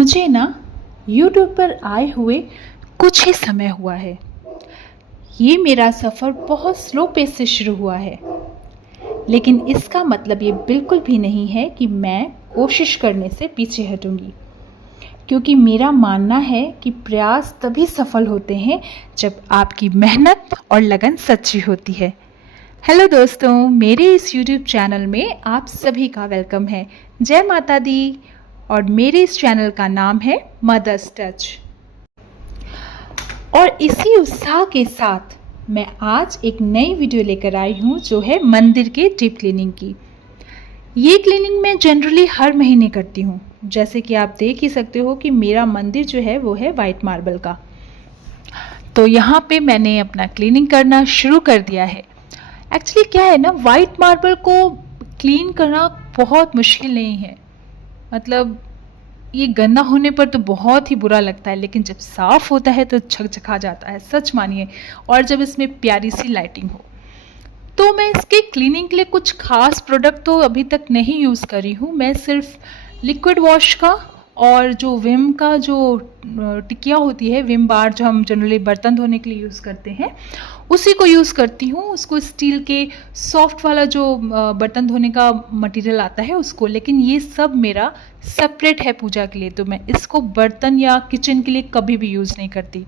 मुझे ना YouTube पर आए हुए कुछ ही समय हुआ है। ये मेरा सफ़र बहुत स्लो पेस से शुरू हुआ है, लेकिन इसका मतलब ये बिल्कुल भी नहीं है कि मैं कोशिश करने से पीछे हटूंगी, क्योंकि मेरा मानना है कि प्रयास तभी सफल होते हैं जब आपकी मेहनत और लगन सच्ची होती है। हेलो दोस्तों, मेरे इस YouTube चैनल में आप सभी का वेलकम है। जय माता दी। और मेरे इस चैनल का नाम है मदर्स टच। और इसी उत्साह के साथ मैं आज एक नई वीडियो लेकर आई हूँ, जो है मंदिर के डीप क्लीनिंग की। ये क्लीनिंग मैं जनरली हर महीने करती हूँ। जैसे कि आप देख ही सकते हो कि मेरा मंदिर जो है वो है वाइट मार्बल का। तो यहाँ पे मैंने अपना क्लीनिंग करना शुरू कर दिया है। एक्चुअली क्या है ना, वाइट मार्बल को क्लीन करना बहुत मुश्किल नहीं है। मतलब ये गंदा होने पर तो बहुत ही बुरा लगता है, लेकिन जब साफ़ होता है तो झकझका जाता है, सच मानिए। और जब इसमें प्यारी सी लाइटिंग हो। तो मैं इसके क्लीनिंग के लिए कुछ खास प्रोडक्ट तो अभी तक नहीं यूज़ करी हूँ। मैं सिर्फ लिक्विड वॉश का और जो विम का जो टिकिया होती है, विम बार, जो हम जनरली बर्तन धोने के लिए यूज़ करते हैं, उसी को यूज़ करती हूँ। उसको स्टील के सॉफ्ट वाला जो बर्तन धोने का मटेरियल आता है उसको। लेकिन ये सब मेरा सेपरेट है पूजा के लिए, तो मैं इसको बर्तन या किचन के लिए कभी भी यूज़ नहीं करती।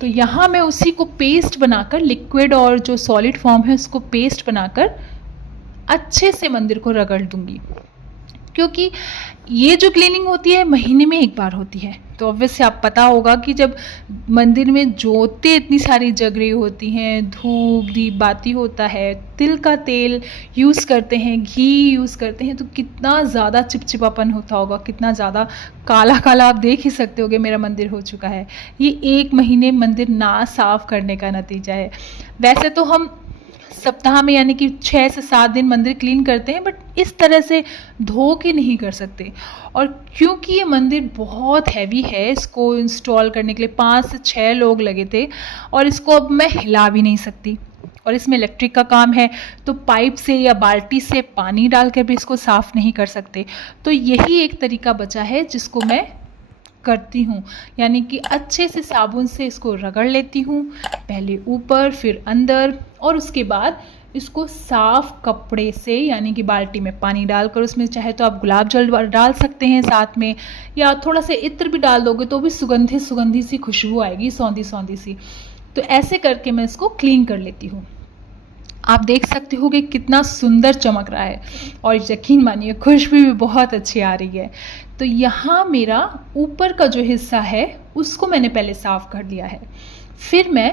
तो यहाँ मैं उसी को पेस्ट बनाकर, लिक्विड और जो सॉलिड फॉर्म है उसको पेस्ट बनाकर अच्छे से मंदिर को रगड़ दूँगी, क्योंकि ये जो क्लीनिंग होती है महीने में एक बार होती है। तो ऑब्वियसली आप पता होगा कि जब मंदिर में जोतें इतनी सारी जग रही होती हैं, धूप दीप बाती होता है, तिल का तेल यूज़ करते हैं, घी यूज़ करते हैं, तो कितना ज़्यादा चिपचिपापन होता होगा, कितना ज़्यादा काला काला आप देख ही सकते होगे मेरा मंदिर हो चुका है। ये एक महीने मंदिर ना साफ़ करने का नतीजा है। वैसे तो हम सप्ताह में यानी कि 6 से 7 दिन मंदिर क्लीन करते हैं, बट इस तरह से धो के नहीं कर सकते। और क्योंकि ये मंदिर बहुत हैवी है, इसको इंस्टॉल करने के लिए 5 से 6 लोग लगे थे, और इसको अब मैं हिला भी नहीं सकती। और इसमें इलेक्ट्रिक का काम है, तो पाइप से या बाल्टी से पानी डाल कर भी इसको साफ़ नहीं कर सकते। तो यही एक तरीका बचा है जिसको मैं करती हूँ, यानी कि अच्छे से साबुन से इसको रगड़ लेती हूँ, पहले ऊपर फिर अंदर, और उसके बाद इसको साफ कपड़े से, यानी कि बाल्टी में पानी डालकर, उसमें चाहे तो आप गुलाब जल डाल सकते हैं साथ में, या थोड़ा सा इत्र भी डाल दोगे तो भी सुगंधित सुगंधी सी खुशबू आएगी, सौंधी सौंधी सी। तो ऐसे करके मैं इसको क्लीन कर लेती हूँ। आप देख सकते हो कि कितना सुंदर चमक रहा है, और यकीन मानिए खुशबू भी बहुत अच्छी आ रही है। तो यहाँ मेरा ऊपर का जो हिस्सा है उसको मैंने पहले साफ़ कर लिया है। फिर मैं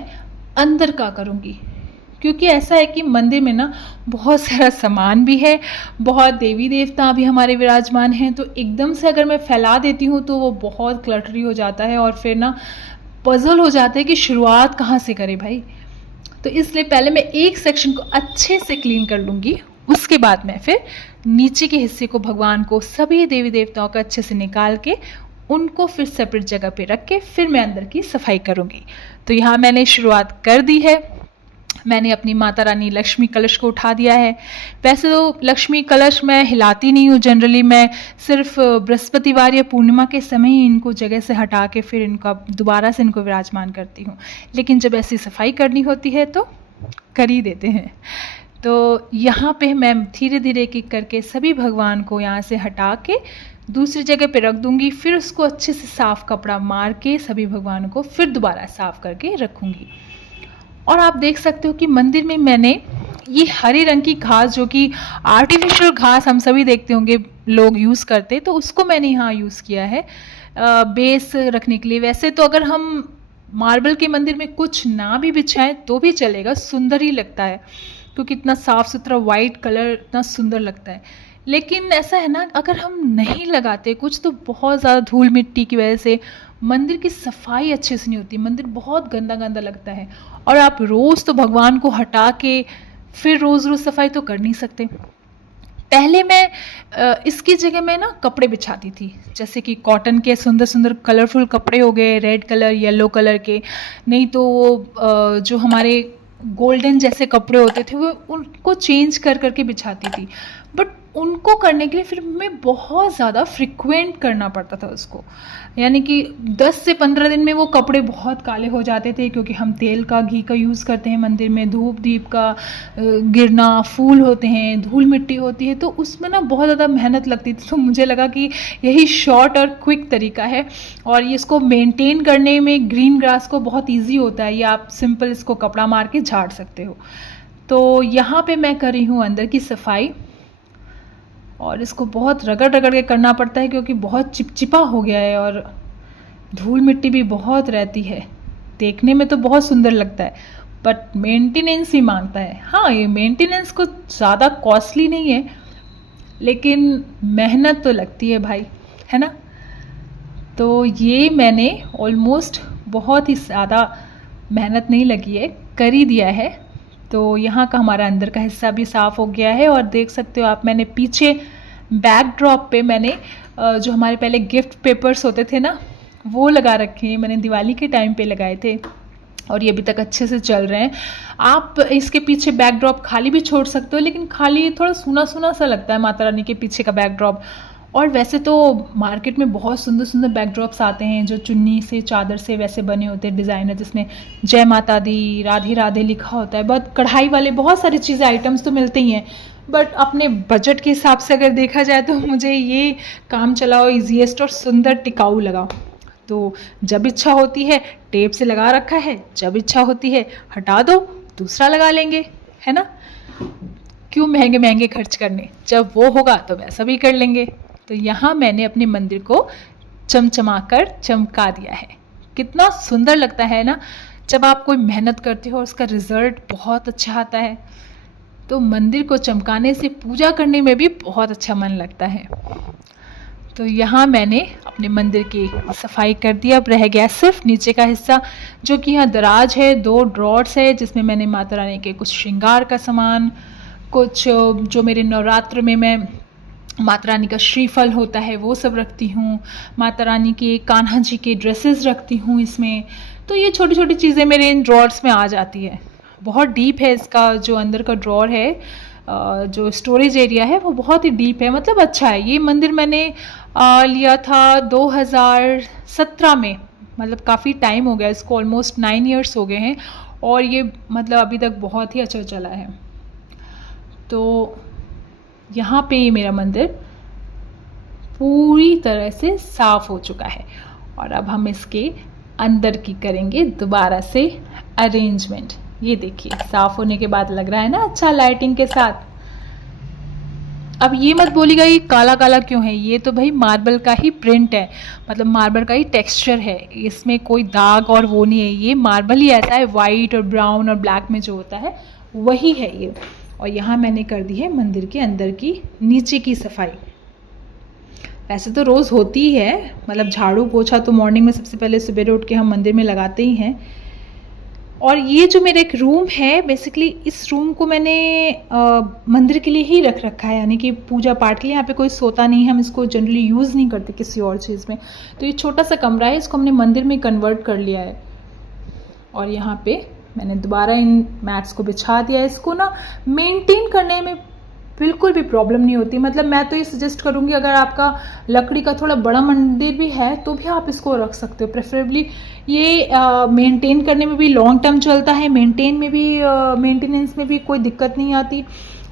अंदर का करूँगी, क्योंकि ऐसा है कि मंदिर में ना बहुत सारा सामान भी है, बहुत देवी देवता भी हमारे विराजमान हैं। तो एकदम से अगर मैं फैला देती हूँ तो वो बहुत क्लटरी हो जाता है, और फिर ना पजल हो जाता है कि शुरुआत कहाँ से करें भाई। तो इसलिए पहले मैं एक सेक्शन को अच्छे से क्लीन कर लूँगी, उसके बाद मैं फिर नीचे के हिस्से को, भगवान को, सभी देवी देवताओं का अच्छे से निकाल के उनको फिर सेपरेट जगह पे रख के फिर मैं अंदर की सफाई करूँगी। तो यहाँ मैंने शुरुआत कर दी है। मैंने अपनी माता रानी लक्ष्मी कलश को उठा दिया है। वैसे तो लक्ष्मी कलश मैं हिलाती नहीं हूँ जनरली, मैं सिर्फ बृहस्पतिवार या पूर्णिमा के समय ही इनको जगह से हटा के फिर इनका दोबारा से इनको विराजमान करती हूँ। लेकिन जब ऐसी सफाई करनी होती है तो कर ही देते हैं। तो यहाँ पे मैं धीरे धीरे एक एक करके सभी भगवान को यहाँ से हटा के दूसरी जगह पे रख दूँगी। फिर उसको अच्छे से साफ़ कपड़ा मार के सभी भगवानों को फिर दोबारा साफ़ करके रखूँगी। और आप देख सकते हो कि मंदिर में मैंने ये हरे रंग की घास, जो कि आर्टिफिशियल घास हम सभी देखते होंगे लोग यूज़ करते, तो उसको मैंने यहाँ यूज़ किया है बेस रखने के लिए। वैसे तो अगर हम मार्बल के मंदिर में कुछ ना भी बिछाएं तो भी चलेगा, सुंदर ही लगता है, क्योंकि इतना साफ़ सुथरा वाइट कलर इतना सुंदर लगता है। लेकिन ऐसा है ना, अगर हम नहीं लगाते कुछ तो बहुत ज़्यादा धूल मिट्टी की वजह से मंदिर की सफाई अच्छे से नहीं होती, मंदिर बहुत गंदा गंदा लगता है। और आप रोज़ तो भगवान को हटा के फिर रोज़ रोज़ सफाई तो कर नहीं सकते। पहले मैं इसकी जगह में ना कपड़े बिछाती थी, जैसे कि कॉटन के सुंदर सुंदर कलरफुल कपड़े हो गए, रेड कलर, येलो कलर के, नहीं तो वो जो हमारे गोल्डन जैसे कपड़े होते थे वो उनको चेंज कर करके बिछाती थी। बट उनको करने के लिए फिर हमें बहुत ज़्यादा फ्रिक्वेंट करना पड़ता था उसको, यानी कि 10 से 15 दिन में वो कपड़े बहुत काले हो जाते थे, क्योंकि हम तेल का घी का यूज़ करते हैं मंदिर में, धूप दीप का गिरना, फूल होते हैं, धूल मिट्टी होती है, तो उसमें ना बहुत ज़्यादा मेहनत लगती थी। तो मुझे लगा कि यही शॉर्ट और क्विक तरीका है, और इसको मेंटेन करने में ग्रीन ग्रास को बहुत ईजी होता है, ये आप सिंपल इसको कपड़ा मार के झाड़ सकते हो। तो यहाँ पे मैं कर रही हूँ अंदर की सफाई, और इसको बहुत रगड़ रगड़ के करना पड़ता है, क्योंकि बहुत चिपचिपा हो गया है और धूल मिट्टी भी बहुत रहती है। देखने में तो बहुत सुंदर लगता है, बट मेंटेनेंस ही मांगता है। हाँ, ये मेंटेनेंस कुछ ज़्यादा कॉस्टली नहीं है, लेकिन मेहनत तो लगती है भाई, है ना। तो ये मैंने ऑलमोस्ट, बहुत ही ज़्यादा मेहनत नहीं लगी है, कर ही दिया है। तो यहाँ का हमारा अंदर का हिस्सा भी साफ़ हो गया है, और देख सकते हो आप, मैंने पीछे बैकड्रॉप पे मैंने जो हमारे पहले गिफ्ट पेपर्स होते थे ना, वो लगा रखे हैं। मैंने दिवाली के टाइम पे लगाए थे, और ये अभी तक अच्छे से चल रहे हैं। आप इसके पीछे बैकड्रॉप खाली भी छोड़ सकते हो, लेकिन खाली थोड़ा सूना सूना सा लगता है माता रानी के पीछे का बैकड्रॉप। और वैसे तो मार्केट में बहुत सुंदर सुंदर बैकड्रॉप्स आते हैं, जो चुन्नी से, चादर से वैसे बने होते हैं, डिज़ाइनर, जिसमें जय माता दी, राधे राधे लिखा होता है। बहुत कढ़ाई वाले बहुत सारी चीज़ें, आइटम्स तो मिलते ही हैं, बट अपने बजट के हिसाब से अगर देखा जाए तो मुझे ये काम चलाओ ईजीएस्ट और सुंदर टिकाऊ लगा। तो जब इच्छा होती है टेप से लगा रखा है, जब इच्छा होती है हटा दो, दूसरा लगा लेंगे, है ना। क्यों महंगे महंगे खर्च करने, जब वो होगा तो वैसा भी कर लेंगे। तो यहाँ मैंने अपने मंदिर को चमचमाकर चमका दिया है। कितना सुंदर लगता है ना, जब आप कोई मेहनत करते हो और उसका रिजल्ट बहुत अच्छा आता है, तो मंदिर को चमकाने से पूजा करने में भी बहुत अच्छा मन लगता है। तो यहाँ मैंने अपने मंदिर की सफाई कर दी। अब रह गया सिर्फ नीचे का हिस्सा, जो कि यहाँ दराज है, 2 ड्रॉर्स है, जिसमें मैंने माता रानी के कुछ श्रृंगार का सामान, कुछ जो मेरे नवरात्र में मैं माता रानी का श्रीफल होता है वो सब रखती हूँ, माता रानी के, कान्हा जी के ड्रेसेस रखती हूँ इसमें। तो ये छोटी छोटी चीज़ें मेरे इन ड्रॉर्स में आ जाती है। बहुत डीप है इसका जो अंदर का ड्रॉर है, जो स्टोरेज एरिया है वो बहुत ही डीप है, मतलब अच्छा है। ये मंदिर मैंने लिया था 2017 में, मतलब काफ़ी टाइम हो गया इसको, ऑलमोस्ट 9 इयर्स हो गए हैं, और ये मतलब अभी तक बहुत ही अच्छा चला है। तो यहाँ पे ये मेरा मंदिर पूरी तरह से साफ़ हो चुका है, और अब हम इसके अंदर की करेंगे दोबारा से अरेंजमेंट। ये देखिए, साफ़ होने के बाद लग रहा है ना अच्छा, लाइटिंग के साथ। अब ये मत बोलिएगा ये काला काला क्यों है, ये तो भाई मार्बल का ही प्रिंट है, मतलब मार्बल का ही टेक्सचर है, इसमें कोई दाग और वो नहीं है। ये मार्बल ही ऐसा है, वाइट और ब्राउन और ब्लैक में जो होता है वही है ये। और यहाँ मैंने कर दी है मंदिर के अंदर की नीचे की सफाई। वैसे तो रोज़ होती ही है, मतलब झाड़ू पोछा तो मॉर्निंग में सबसे पहले सवेरे उठ के हम मंदिर में लगाते ही हैं। और ये जो मेरा एक रूम है, बेसिकली इस रूम को मैंने मंदिर के लिए ही रख रखा है, यानी कि पूजा पाठ के लिए। यहाँ पे कोई सोता नहीं है, हम इसको जनरली यूज़ नहीं करते किसी और चीज़ में। तो ये छोटा सा कमरा है, इसको हमने मंदिर में कन्वर्ट कर लिया है। और यहाँ पे मैंने दोबारा इन मैट्स को बिछा दिया है। इसको ना मेंटेन करने में बिल्कुल भी प्रॉब्लम नहीं होती। मतलब मैं तो ये सजेस्ट करूँगी, अगर आपका लकड़ी का थोड़ा बड़ा मंदिर भी है तो भी आप इसको रख सकते हो। प्रेफरेबली ये मेंटेन करने में भी लॉन्ग टर्म चलता है, मेंटेनेंस में भी कोई दिक्कत नहीं आती।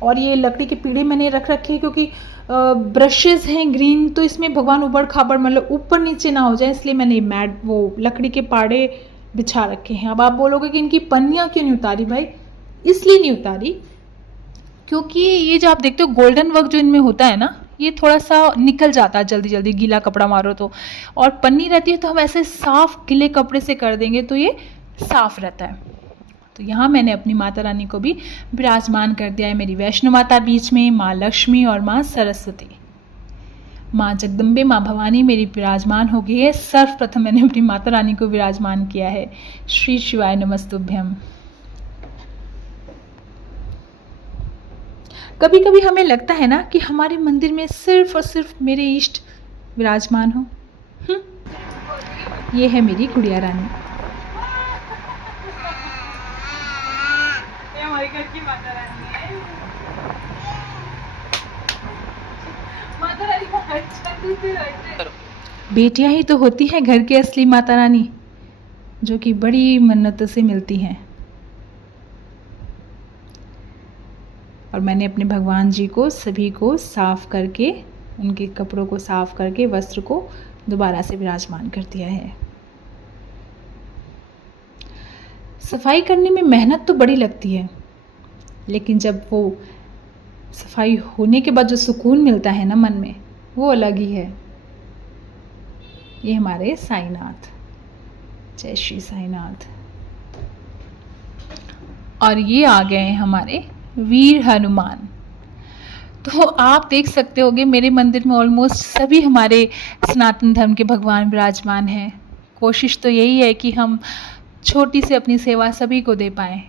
और ये लकड़ी के पीढ़े मैंने रख रखे हैं, क्योंकि ब्रशेज़ हैं ग्रीन, तो इसमें भगवान ऊबड़ खाबड़ मतलब ऊपर नीचे ना हो जाए, इसलिए मैंने मैट वो लकड़ी के पाड़े बिछा रखे हैं। अब आप बोलोगे कि इनकी पन्नियाँ क्यों नहीं उतारी भाई, इसलिए नहीं उतारी क्योंकि ये जो आप देखते हो गोल्डन वर्क जो इनमें होता है ना, ये थोड़ा सा निकल जाता है जल्दी जल्दी, गीला कपड़ा मारो तो। और पन्नी रहती है तो हम ऐसे साफ गीले कपड़े से कर देंगे तो ये साफ रहता है। तो यहाँ मैंने अपनी माता रानी को भी विराजमान कर दिया है। मेरी वैष्णो माता बीच में, माँ लक्ष्मी और माँ सरस्वती, माँ जगदम्बे, माँ भवानी मेरी विराजमान हो गई है। सर्वप्रथम मैंने अपनी माता रानी को विराजमान किया है। श्री शिवाय नमस्तुभ्यम। कभी कभी हमें लगता है ना कि हमारे मंदिर में सिर्फ और सिर्फ मेरे इष्ट विराजमान हो। ये है मेरी गुड़िया रानी। ये हमारे घर की माता रानी है। बेटियां ही तो होती हैं घर की असली माता रानी, जो कि बड़ी मन्नतों से मिलती हैं। और मैंने अपने भगवान जी को सभी को साफ करके, उनके कपड़ों को साफ करके, वस्त्र को दोबारा से विराजमान कर दिया है। सफाई करने में मेहनत तो बड़ी लगती है, लेकिन जब वो सफाई होने के बाद जो सुकून मिलता है ना मन में, वो अलग ही है। ये हमारे साईनाथ, जय श्री साईनाथ। और ये आ गए हैं हमारे वीर हनुमान। तो आप देख सकते होंगे मेरे मंदिर में ऑलमोस्ट सभी हमारे सनातन धर्म के भगवान विराजमान हैं। कोशिश तो यही है कि हम छोटी से अपनी सेवा सभी को दे पाएं।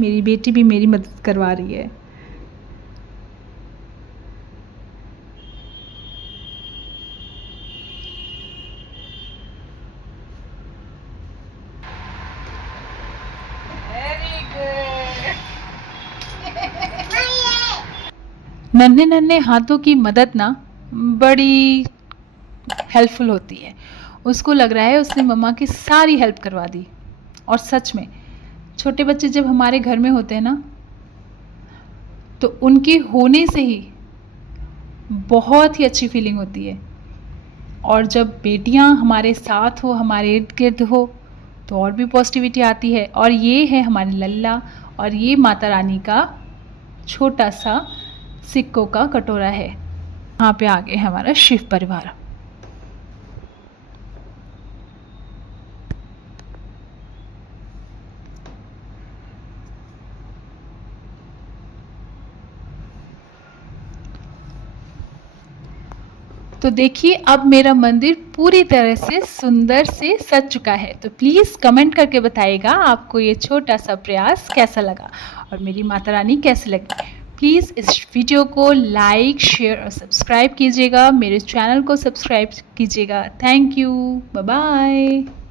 मेरी बेटी भी मेरी मदद करवा रही है। नन्हे नन्हे हाथों की मदद ना बड़ी हेल्पफुल होती है। उसको लग रहा है उसने मम्मा की सारी हेल्प करवा दी। और सच में छोटे बच्चे जब हमारे घर में होते हैं ना, तो उनके होने से ही बहुत ही अच्छी फीलिंग होती है। और जब बेटियां हमारे साथ हो, हमारे इर्द गिर्द हो, तो और भी पॉजिटिविटी आती है। और ये है हमारे लल्ला, और ये माता रानी का छोटा सा सिक्कों का कटोरा है। यहाँ पे आ गए हमारा शिव परिवार। तो देखिए अब मेरा मंदिर पूरी तरह से सुंदर से सज चुका है। तो प्लीज़ कमेंट करके बताइएगा आपको ये छोटा सा प्रयास कैसा लगा और मेरी माता रानी कैसी लगी। प्लीज़ इस वीडियो को लाइक, शेयर और सब्सक्राइब कीजिएगा। मेरे चैनल को सब्सक्राइब कीजिएगा। Thank you, bye bye.